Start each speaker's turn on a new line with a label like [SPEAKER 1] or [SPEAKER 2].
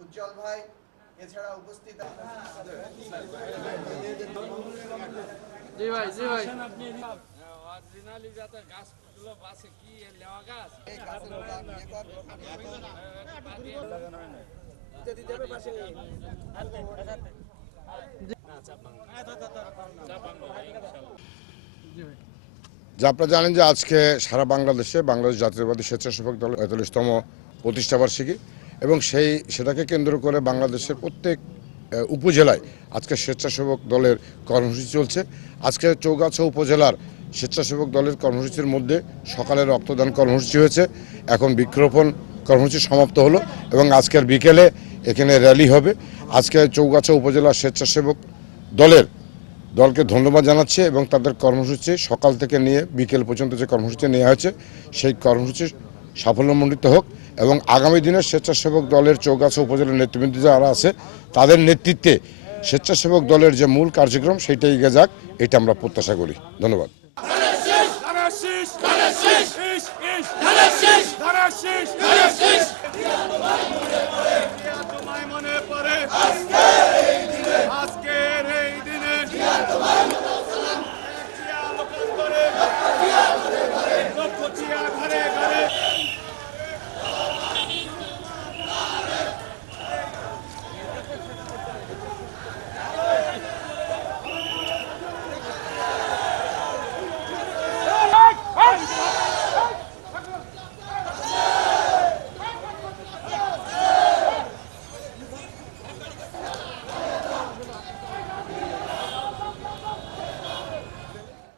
[SPEAKER 1] উজ্জ্বল ভাই এছাড়া উপস্থিত
[SPEAKER 2] জি
[SPEAKER 3] কি লেওয়া গাছ?
[SPEAKER 4] যে আপনারা জানেন যে আজকে সারা বাংলাদেশে, বাংলাদেশ জাতীয়বাদী স্বেচ্ছাসেবক দল পঁয়তাল্লিশতম প্রতিষ্ঠাবার্ষিকী এবং সেই, সেটাকে কেন্দ্র করে বাংলাদেশের প্রত্যেক উপজেলায় আজকে স্বেচ্ছাসেবক দলের কর্মসূচি চলছে। আজকে চৌগাছা উপজেলার স্বেচ্ছাসেবক দলের কর্মসূচির মধ্যে সকালে রক্তদান কর্মসূচি হয়েছে। এখন বৃক্ষরোপণ কর্মসূচি সমাপ্ত হলো এবং আজকের বিকেলে এখানে র্যালি হবে। আজকে চৌগাছা উপজেলার স্বেচ্ছাসেবক দলের দলকে ধন্যবাদ জানাচ্ছে এবং তাদের কর্মসূচি সকাল থেকে নিয়ে বিকেল পর্যন্ত যে কর্মসূচি নেওয়া হয়েছে সেই কর্মসূচি সাফল্যমণ্ডিত হোক এবং আগামী দিনে স্বেচ্ছাসেবক দলের চৌগাছা উপজেলার নেতৃবৃন্দ যারা আছে তাদের নেতৃত্বে স্বেচ্ছাসেবক দলের যে মূল কার্যক্রম সেটাই এগিয়ে যাক এটা আমরা প্রত্যাশা করি ধন্যবাদ